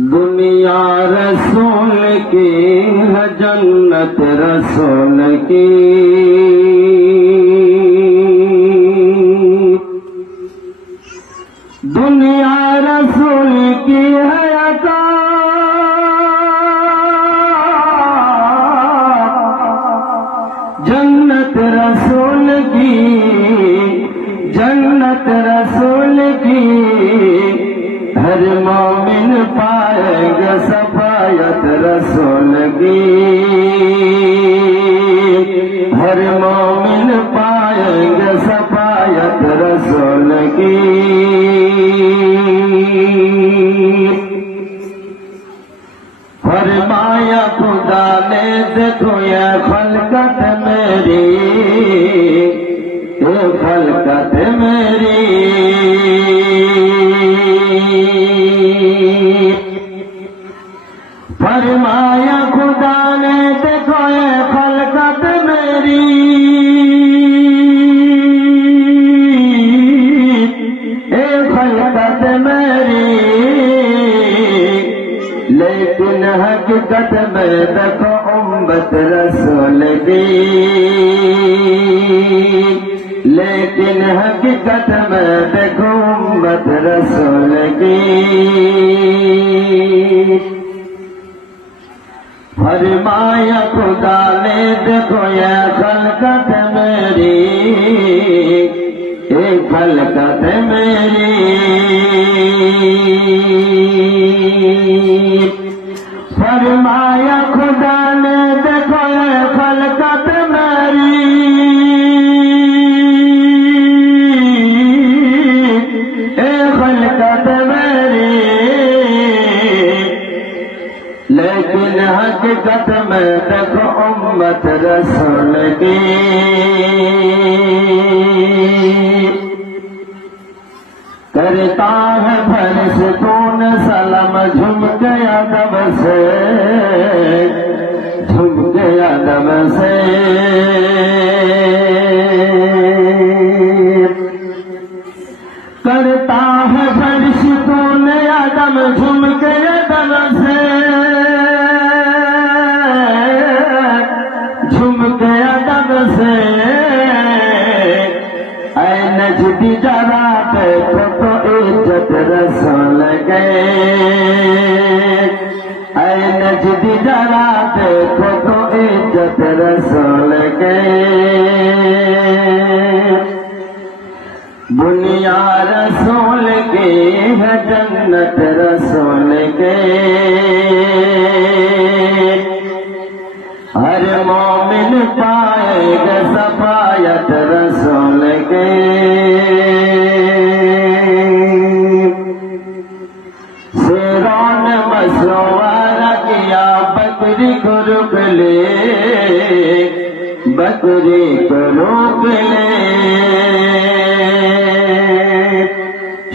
दुनिया रसूल की है, जन्नत रसूल की। दुनिया रसूल की है अता, जन्नत रसूल की, जन्नत रसूल की। हर मोमिन पाएगा सफायत रसूल की, हर मोमिन पाएगा सफायत रसूल की। फरमाया खुदा ने देखो ये खलकत मेरी, ये खलकत मेरी। फरमाया खुदा ने देखो ये खलकत मेरी, ये खलकत मेरी। लेकिन हकीकत में देखो उम्मत रसूल की, लेकिन हकीकत में देखो उम्मत रसूल की। फरमाया खुदा ने देखो ये खलकत मेरी, ये खलकत मेरी। फरमाया खुदा ने देखो ये खलकत मेरी, ये खलकत मेरी। लेकिन हकीकत में देखो उम्मत रसूल की। करता है फर्श कौन सलम झुम गया दब से, झुम गया दब से। करता है फर्श कौन आदम झुम गया दब से, झुम गया दब से। ऐ नजदी जरा देखो तो इज्जत रसूल के, ऐ नजदी जरा देखो तो इज्जत रसूल के। दुनिया रसूल की है, जन्नत रसूल के। हर मोमिन पाएगा सफायत रसूल के। शेरों ने मशवरा किया बकरी को रोक ले, बकरी को रोक ले।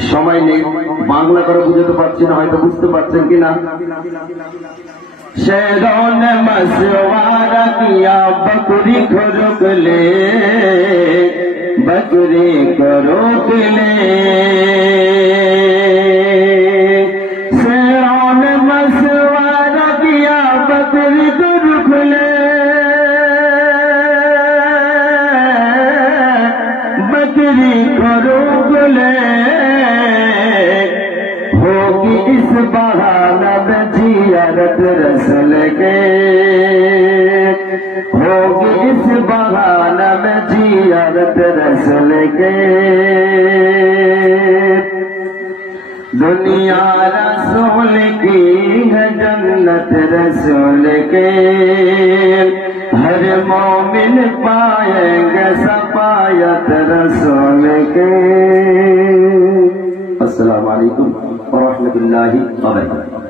সময় নেই, বাংলা করে বুঝতে পারছি না, হয়তো বুঝতে পারছেন কিনা। शेरों ने मशवरा किया बकरी को रोक ले, बकरी को रोक ले। शेरों ने मशवरा किया बकरी को रोक ले, बकरी को रोक ले। होगी इस बहाना में जियारत रसूल के, होगी इस बहाना में जियारत रसूल के। दुनिया रसूल की है, जन्नत रसूल के। हर मोमिन पाएंगे सफायत रसूल के। अस्सलामु अलैकुम व रहमतुल्लाहि व बरकातुहू।